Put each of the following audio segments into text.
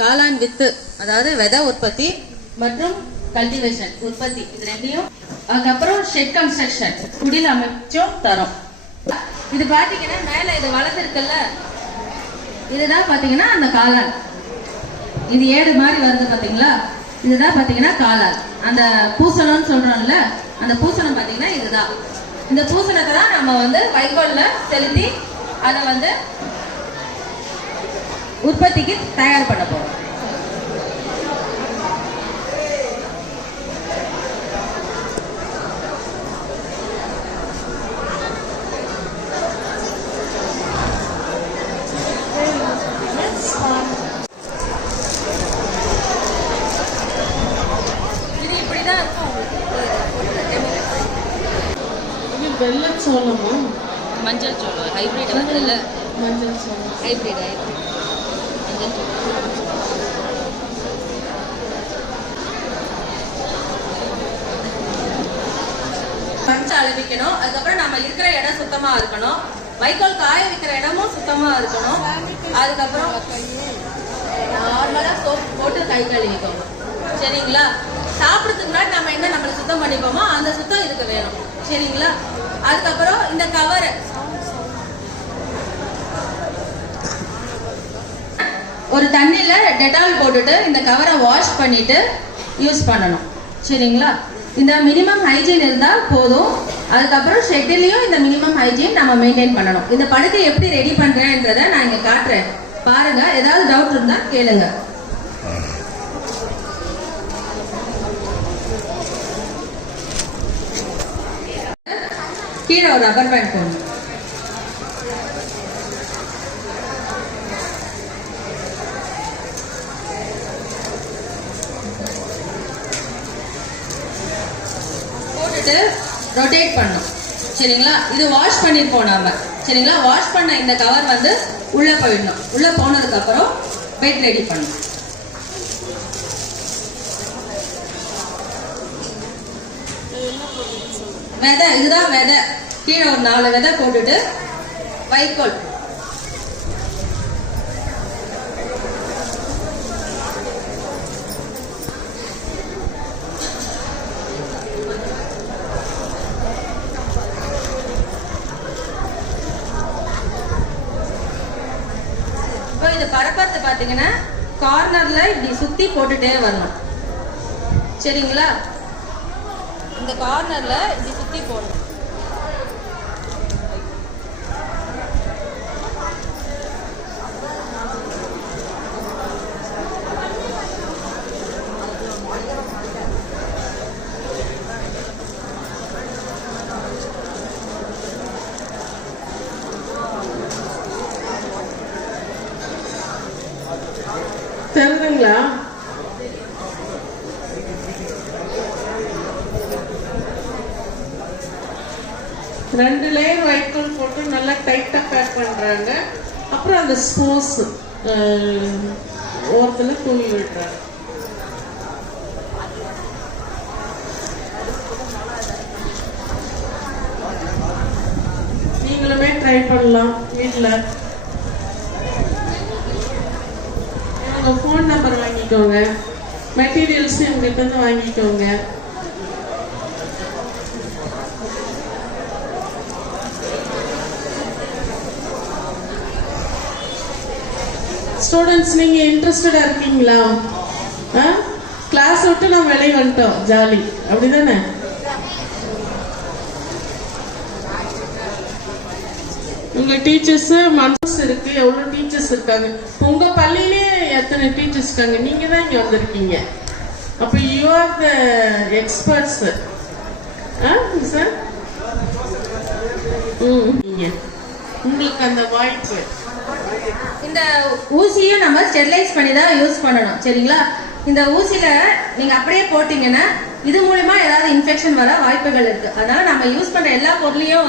காளான் வித்து, அதாவது விதை உற்பத்தி மற்றும் கல்டிவேஷன் உற்பத்தி, இது ரெண்டையும். அதுக்கப்புறம் ஷெட் கன்ஸ்ட்ரக்ஷன், குடில் அமைச்சும் தரும். இது பாத்தீங்கன்னா மேல இது வளர்ந்துருக்குல்ல, இதுதான் பாத்தீங்கன்னா அந்த காளான். இது ஏடு மாதிரி வருது பாத்தீங்களா, இதுதான் பாத்தீங்கன்னா காளான். அந்த பூசணம்னு சொல்றோம்ல, அந்த பூசணம் பாத்தீங்கன்னா இதுதான். இந்த பூசணத்தை தான் நம்ம வைக்கோல்ல செலுத்தி அதை உற்பத்திக்கு தயார் பண்ண போறோம். இது இப்படிதான் இருக்கும். வெள்ளச்சோளமா மஞ்சள் சோளம் ஹைபிரிட் வருதுல்ல, மஞ்சள் சோளம் ஹைபிரிட் மஞ்சள் சோளம். பஞ்ச அளவிக்கணும். அதுக்கப்புறம் நம்ம இருக்கிற இடம் சுத்தமா இருக்கணும். வைக்கோல் காய வைக்கிற இடமும் சுத்தமா இருக்கணும். அதுக்கப்புறம் நார்மலா சோப் போட்டு கை கழுவிக்கோங்க, சரிங்களா? சாப்பிட்றதுக்கு முன்னாடி நம்ம என்ன நம்மளை சுத்தம் பண்ணிப்போமோ அந்த சுத்தம் இதுக்கு வேணும், சரிங்களா? அதுக்கப்புறம் இந்த கவரை ஒரு தண்ணியில டெட்டால் போட்டுட்டு இந்த கவரை வாஷ் பண்ணிட்டு யூஸ் பண்ணணும், சரிங்களா? இந்த மினிமம் ஹைஜீன் இருந்தா போதும். அதுக்கப்புறம் ஷெட்டிலையும் இந்த மினிமம் ஹைஜீன் நம்ம மெயின்டைன் பண்ணணும். இந்த படுக்கை எப்படி ரெடி பண்றேன்றதை நான் இங்க காட்டுறேன், பாருங்க. ஏதாவது டவுட் இருந்தா கேளுங்க. கீழே ஒரு ரப்பர் பேண்ட் போடணும். போட்டுட்டு ரொட்டேட் பண்ணணும், சரிங்களா? இது வாஷ் பண்ணிருப்போம் நாம, சரிங்களா? வாஷ் பண்ண இந்த கவர் உள்ள போயிடணும். உள்ள போனதுக்கு அப்புறம் பெட் ரெடி பண்ணணும். விதை, இதுதான் விதை. கீழே ஒரு 4 விதை போட்டுட்டு வைக்கோல் இப்போ இது பரப்பத்து பாத்தீங்கன்னா கார்னர்ல இப்படி சுத்தி போட்டுட்டே வரணும், சரிங்களா? இந்த கார்னர்ல இப்படி சுத்தி போடணும். தெரியுதுங்களா? ரெண்டு லேயர் வைக்கோல் போட்டு நல்லா டைட்டா பேக் பண்றாங்க. அப்புறம் அந்த ஸ்போஸ் ஓரத்துல தூவி விடுறாங்க. நீங்களுமே ட்ரை பண்ணலாம் வீட்டில். உங்க ஃபோன் நம்பர் வாங்கிக்கோங்க, மெட்டீரியல்ஸ் எங்ககிட்ட இருந்து வாங்கிக்கோங்க. ஸ்டூடெண்ட்ஸ், நீங்க இன்ட்ரெஸ்டடா இருக்கீங்களா? கிளாஸ் விட்டு நம்ம வெளியே வந்துட்டோம், ஜாலி, அப்படிதானே? உங்க டீச்சர்ஸ் மனசு இருக்கு, எவ்வளவு டீச்சர்ஸ் இருக்காங்க உங்க பள்ளியிலே, எத்தனை டீச்சர்ஸ் இருக்காங்க? நீங்க தான் இங்க வந்திருக்கீங்க. அப்ப you are the experts sir. உங்களுக்கு அந்த வாய்ப்பு. இந்த ஊசியும் நம்ம ஸ்டெரிலைஸ் பண்ணி தான் யூஸ் பண்ணணும், சரிங்களா? இந்த ஊசியில நீங்க அப்படியே போட்டீங்கன்னா இது மூலமா ஏதாவது இன்ஃபெக்ஷன் வர வாய்ப்புகள் இருக்கு. அதனால நம்ம யூஸ் பண்ற எல்லா பொருளையும்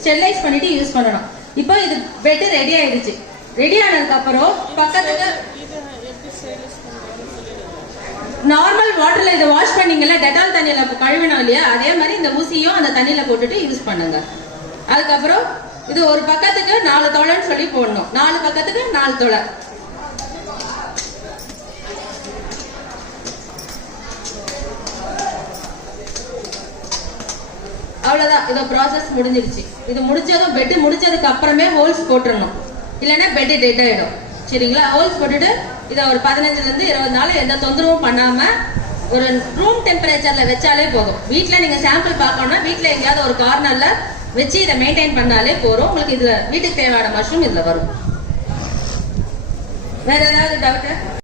ஸ்டெரிலைஸ் பண்ணிட்டு யூஸ் பண்ணணும். இப்போ இது பெட் ரெடி ஆயிடுச்சு. ரெடி ஆனதுக்கு அப்புறம் பக்கத்துல நார்மல் வாட்டர்ல இதை வாஷ் பண்ணீங்கல்ல, டெட்டால் தண்ணியில கழுவினோம் இல்லையா, அதே மாதிரி இந்த ஊசியும் அந்த தண்ணியில போட்டுட்டு யூஸ் பண்ணுங்க. அதுக்கப்புறம் இது ஒரு பக்கத்துக்கு 4 தொலைன்னு சொல்லி போடணும். 4 பக்கத்துக்கு 4 தொலை. அவ்வளவுதான். இதோ ப்ராசஸ் முடிஞ்சிருச்சு. இது முடிச்சதும் பெட் முடிச்சதுக்கு அப்புறமே ஹோல்ஸ் போட்டுடணும், இல்லைன்னா பெட் டெட் ஆயிடும். சரிங்களா? ஹோல்ஸ் போட்டுட்டு இதை ஒரு 15ல இருந்து 20 நாள் எந்த தொந்தரவும் பண்ணாம ஒரு ரூம் டெம்பரேச்சர்ல வச்சாலே போதும். வீட்டுல நீங்க சாம்பிள் பார்க்கணும்னா வீட்டுல எங்கேயாவது ஒரு கார்னர்ல வச்சு இதை மெயின்டைன் பண்ணாலே போதும். உங்களுக்கு இதுல வீட்டுக்கு தேவையான மஷ்ரூம் இதுல வரும். வேற ஏதாவது டவுட்?